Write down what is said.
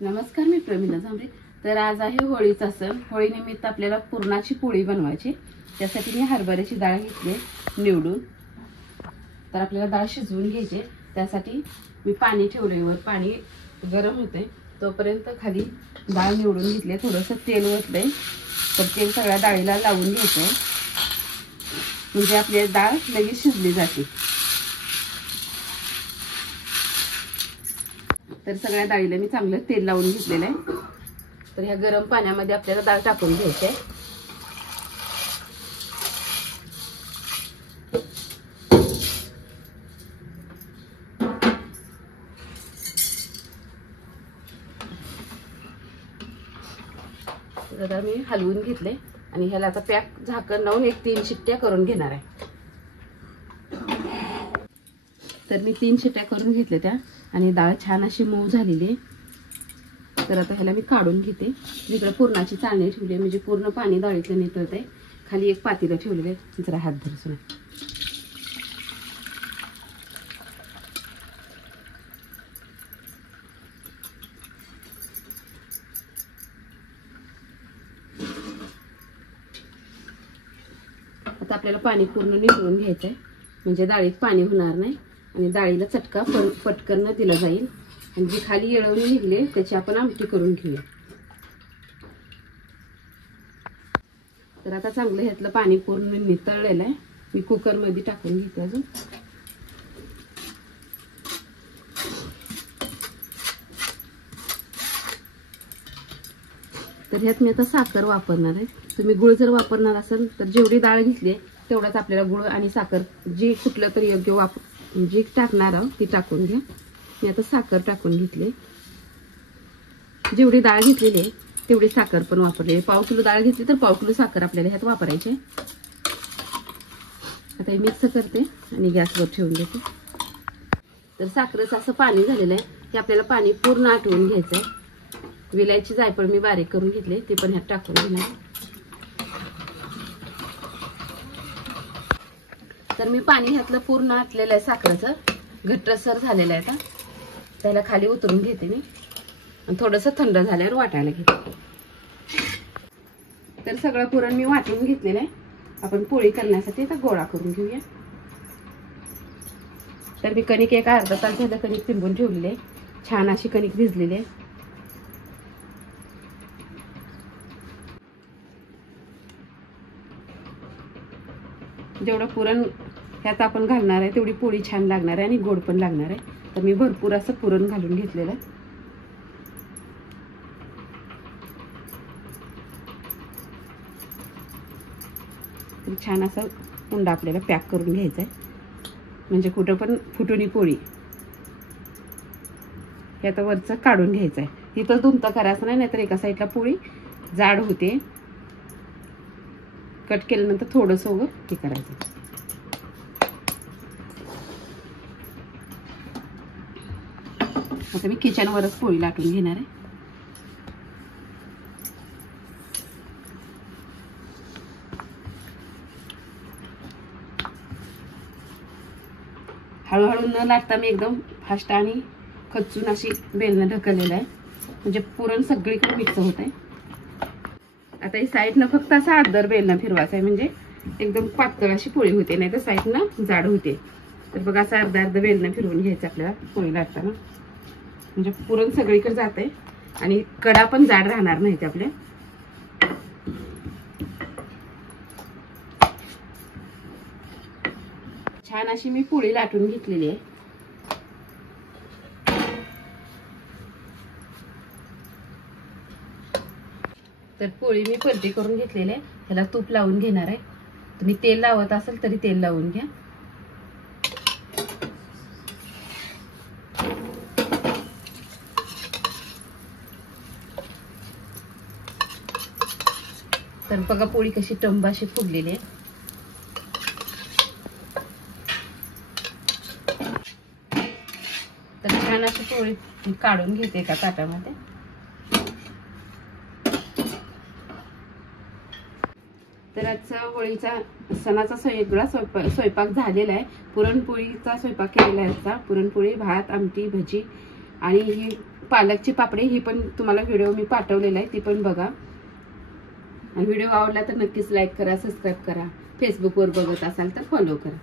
नमस्कार, मी प्रमिला झांबरे। तर आज आहे होळीचा सण। होळी निमित्त आपल्याला पुरणाची पोळी बनवायची। त्यासाठी मी हरभऱ्याची डाळ घेतली निवडून। तर आपल्याला डाळ शिजवून घ्यायची। त्यासाठी मी पाणी ठेवले वर, पाणी गरम होते तोपर्यंत खाली डाळ निवडून घेतली। थोडंसं तेल ओतले, तर तेल सगळ्या डाळीला लावून घ्यायचं, म्हणजे आपली डाळ लगेच शिजली जाते। तर सगळ्या डाळीला मी चांगलं तेल लावून घेतलेलं आहे। तर ह्या गरम पाण्यामध्ये आपल्याला डाळ टाकून घ्यायची आहे। तर आता मी हलवून घेतले आणि ह्याला आता पॅक झाकण लावून 1-3 शिट्ट्या करून घेणार आहे। तर मी 3 शिट्ट्या करून घेतल्या त्या आणि डाळ छान अशी मऊ झालेली। तर आता ह्याला मी काढून घेते। इकडे पुरणाची चाळणी ठेवली, म्हणजे पूर्ण पाणी डाळीतलं नितळतंय। खाली एक पातेलं ठेवलेलं आहे, जरा हात धरसून। आता आपल्याला पाणी पूर्ण नितळून घ्यायचंय, म्हणजे डाळीत पाणी होणार नाही आणि डाळीला चटका पटकन न दिला जाईल। आणि जे खाली येळवून निघले त्याची आपण आमटी करून घेऊया। तर आता चांगलं ह्यातलं पाणी पूर्ण नितळलेलं आहे। मी कुकर मध्ये टाकून घेते अजून। तर ह्यात मी आता साखर वापरणार आहे। तुम्ही गुळ जर वापरणार असेल तर जेवढी डाळ घेतली तेवढाच आपल्याला गुळ आणि साखर जी कुठलं तरी योग्य जी टाकणार आहोत ती टाकून घ्या। मी आता साखर टाकून घेतली। जेवढी डाळ घेतलेली आहे तेवढी साखर पण वापरली। 1/2 किलो डाळ घेतली तर 1/2 किलो साखर आपल्याला ह्यात वापरायची आहे। आता हे मिक्स करते आणि गॅसवर ठेवून देते। तर साखरेचं असं पाणी झालेलं आहे, ते आपल्याला पाणी पूर्ण आटवून घ्यायचं आहे। विलायची जायफळ मी बारीक करून घेतले, ते पण ह्यात टाकून घेणार। तर मी पाणी ह्यातलं पूर्ण आटलेलं आहे, साखरेचं घट्टसर झालेलं आहे। आता त्याला खाली उतरून घेते मी आणि थोडंसं थंड झाल्यावर वाटायला घेते। तर सगळं पुरण मी वाटून घेतलेलं आहे। आपण पोळी करण्यासाठी आता गोळा करून घेऊया। तर मी कणिक एक अर्धा तास झालं कणिक तिंबून ठेवलेली आहे। छान अशी कणिक भिजलेली आहे। जेवढं पुरण ह्यात आपण घालणार आहे तेवढी पोळी छान लागणार आहे आणि गोड पण लागणार आहे। तर मी भरपूर असं पुरण घालून घेतलेलं आहे। छान असं उंडा आपल्याला पॅक करून घ्यायचा आहे, म्हणजे कुठं पण फुटुनी पोळी। हे आता वरचं काढून घ्यायचं आहे। इथं दुमता करायचं नाही, नाहीतर एका साईडला पोळी जाड होते। कट केल्यानंतर थोडंसं उभं हे करायचं। आता मी किचनवरच पोळी लाटून घेणार आहे। हळूहळू न लाटता मी एकदम फास्ट आणि खचून अशी बेलनं ढकललेलं आहे, म्हणजे पुरण सगळीकडे मिक्स होत आहे। आता ही साईडनं फक्त असं आदर बेलनं फिरवायचं आहे, म्हणजे एकदम पातळ अशी पोळी होते, नाही तर साईडनं जाड होते। तर बघा असं अर्धा बेलनं फिरवून घ्यायचं आपल्याला पोळी लाटताना, म्हणजे पुरण सगळीकडे जाते आणि कडा पण जाड राहणार नाहीत आपल्या। छान अशी मी पोळी लाटून घेतलेली आहे। तर पोळी मी पलटी करून घेतलेली आहे। ह्याला तूप लावून घेणार आहे। तुम्ही तेल लावत असाल तरी तेल लावून घ्या। तर बघा पोळी कशी टंबाशी फुगलेली आहे। तर छान अशी पोळी काढून घेते एका ताटामध्ये। तर आजचा होळीचा सणाचा सगळा स्वयंपाक झालेला आहे। पुरणपोळीचा स्वयंपाक केलेला आहे। पुरणपोळी, भात, आमटी, भजी आणि ही पालकची पापडी ही पण तुम्हाला व्हिडिओ मी पाठवलेला आहे, ती पण बघा. आणि व्हिडिओ आवडला तर नक्कीच लाईक करा, सबस्क्राईब करा. फेसबुकवर बघत असाल तर फॉलो करा.